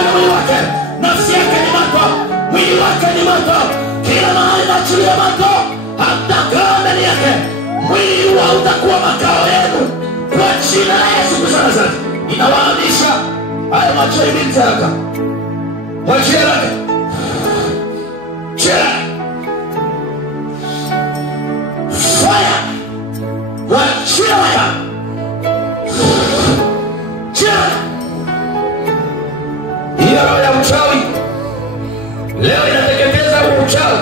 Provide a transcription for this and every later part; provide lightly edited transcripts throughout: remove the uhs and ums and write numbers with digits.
kwenye mwili wake. Nafsi yake ni moto, mwili wake ni moto. Kila mahali naachilia moto, hamtakaa ndani yake. Mwili huo utakuwa makao yenu kwa jina la Yesu Kristo. Ninawahamisha haya macho ya binti haraka. Wachia lake. Chia. Fire. Wachia lake. Chia. Hiyo roho ya uchawi leo inateketeza huo uchawi.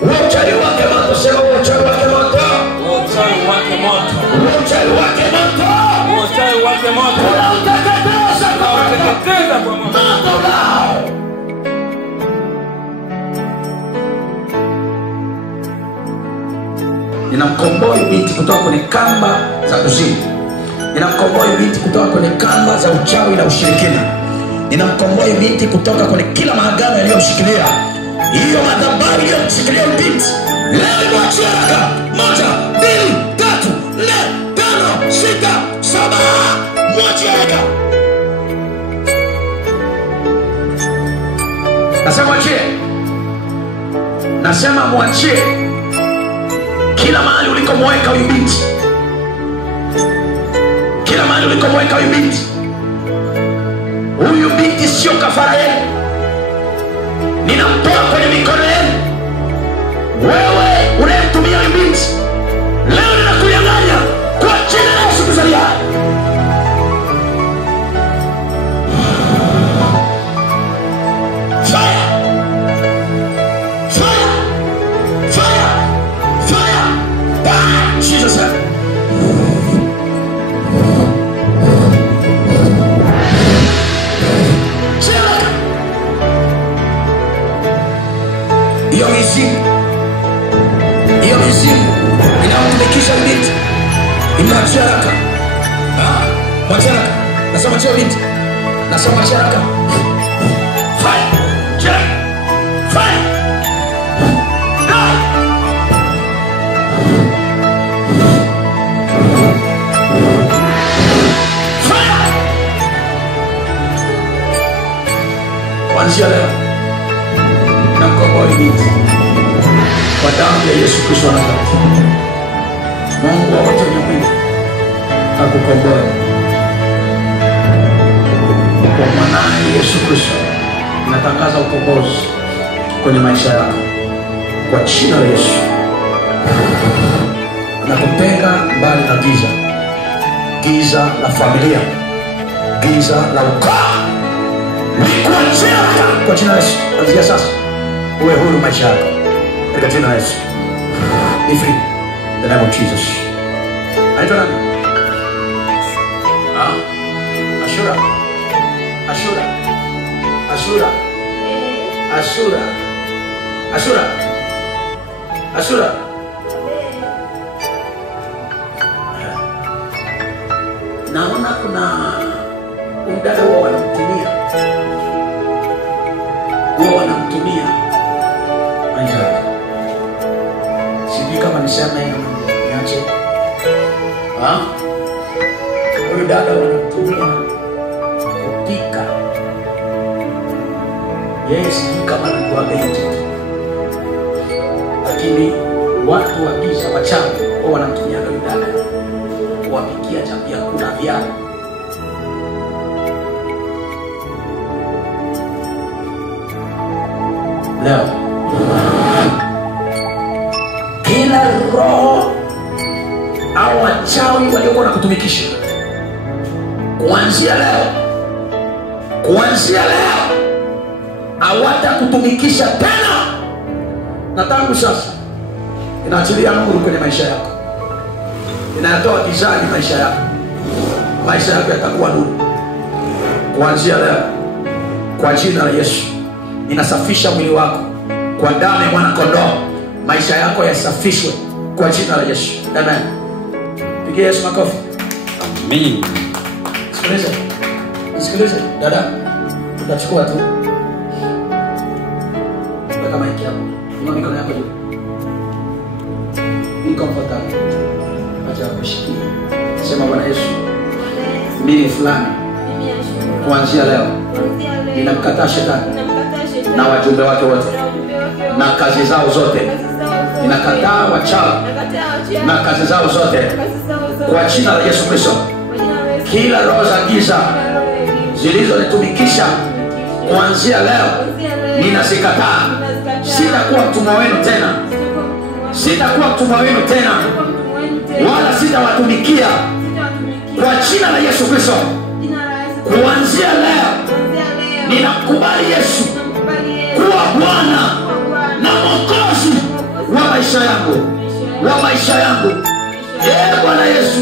Huo uchawi wake moto. Sema huo uchawi wake moto. Huo uchawi wake moto. Huo uchawi wake moto. Huo uchawi wake moto. Unateketeza kwa moto lao. Ninamkomboa binti kutoka kwenye kamba za kuzimu. Ninamkomboa binti kutoka kwenye kamba za uchawi na ushirikina. Ninamkomboa binti kutoka kwenye kila maagano yaliyomshikilia. Hiyo madhabahu iliyomshikilia binti leo imwachie haraka. 1, 2, 3, 4, 5, 6, 7. Mwachie haraka. Nasema mwachie. Nasema mwachie. Kila mahali ulikomweka huyu binti, kila mahali ulikomweka huyu binti, huyu binti sio kafara yenu. Ninamtoa kwenye mikono yenu. Wewe unayemtumia huyu binti leo ninakunyang'anya kwa jina la Yesu Kristo. Hiyo mizimu inayotumikisha binti imwachie haraka. Mwachie haraka. Nasema mwachie binti. Nasema mwachie haraka. Fire. Fire. Fire. Fire. Kuanzia leo nakomboa binti kwa damu ya Yesu Kristo wa Nazareti. Mungu wa wote wenye mwili akukomboe kwa mwanae Yesu Kristo. Natangaza ukombozi kwenye maisha yako kwa jina la Yesu. Nakutenga mbali na giza, giza la familia, giza la ukoo. Nikuachia kwa jina la Yesu. Kuanzia sasa uwe huru maisha yako katika jina la Yesu. Be free in the name of Jesus. Aitwa nani? Ashura. Ashura. Ashura. Ashura. Ashura. Ashura. Naona kuna umdada wao wanamtumia. Wao wanamtumia. Anjali. Sijui kama nisema hiyo niache. Huyu dada wanamtumia kupika. Yeye sijui kama anajuaga hiyo. Lakini watu wa giza wachawi wao wanamtumia huyu dada kuwapikia vyakula vyao. Leo kila roho au wachawi waliokuwa na kutumikisha kuanzia leo hawata kutumikisha tena. Na tangu sasa inaachilia nuru kwenye maisha yako, inatoa gizani maisha yako. Maisha yako yatakuwa nuru kuanzia leo kwa jina la Yesu. Ninasafisha mwili wako kwa damu ya mwana kondoo. Maisha yako yasafishwe kwa jina la Yesu. Amen. Pigia Yesu makofi. Amen. Sikiliza dada, tutachukua tu kama maiki yako. Inua mikono yako juu. Be comfortable. Acha kushikilia. Sema Bwana Yesu, mimi fulani kuanzia leo ninamkataa shetani na wajumbe wake wote na kazi zao zote. Ninakataa wachawi na kazi zao zote kwa jina la Yesu Kristo. Kila roho za giza zilizonitumikisha kuanzia leo ninazikataa. Sitakuwa mtumwa wenu tena, sitakuwa mtumwa wenu tena, wala sitawatumikia kwa jina la Yesu Kristo. Kuanzia leo ninakubali Yesu kuwa Bwana na Mwokozi wa maisha yangu, wa maisha yangu. Bwana Yesu,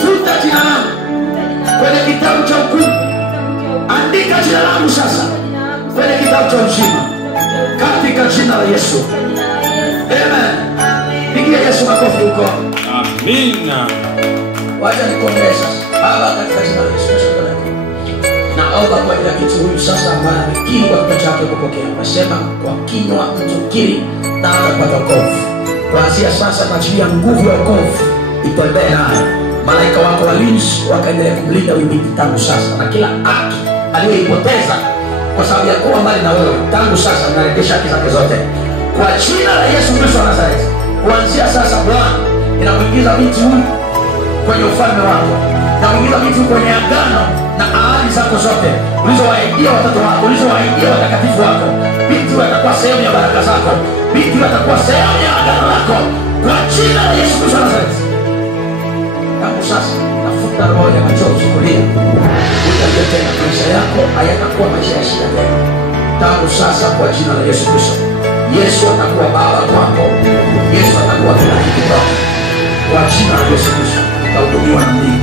futa jina langu kwenye kitabu cha hukumu, andika jina langu sasa kwenye kitabu cha uzima, katika jina la Yesu. Amen. Pigia Yesu makofi huko. Amina. Wacha nikuombee sasa. Baba, katika jina la Yesu Kristo, naomba kwa ajili ya mtu huyu sasa ambaye amekiri kwa kinywa chake kupokea. Nasema kwa kinywa mtu kiri na atapata wokovu. Kuanzia sasa naachilia nguvu ya wokovu itembee naye. Malaika wako walinzi wakaendelea kumlinda huyu binti tangu sasa, na kila haki aliyoipoteza kwa sababu ya kuwa mbali na wewe tangu sasa narejesha haki zake zote kwa jina la Yesu Kristo wa Nazareti. Kuanzia sasa Bwana, ninamuingiza binti huyu kwenye ufalme wako, ninamuingiza binti huyu kwenye agano na ahadi zako zote ulizowaidia watoto wako, ulizowaidia watakatifu wako. Binti huyu atakuwa sehemu ya baraka zako, binti huyu atakuwa sehemu ya agano lako kwa jina la Yesu Kristo wa Nazareti. Tangu sasa nafuta roho ya machozi kulia, utaje tena maisha yako hayatakuwa maisha ya shida tena. Tangu sasa kwa jina la Yesu Kristo, Yesu atakuwa baba kwako, Yesu atakuwa kila kitu kwako kwa jina la Yesu Kristo. Utahudumiwa na Mungu.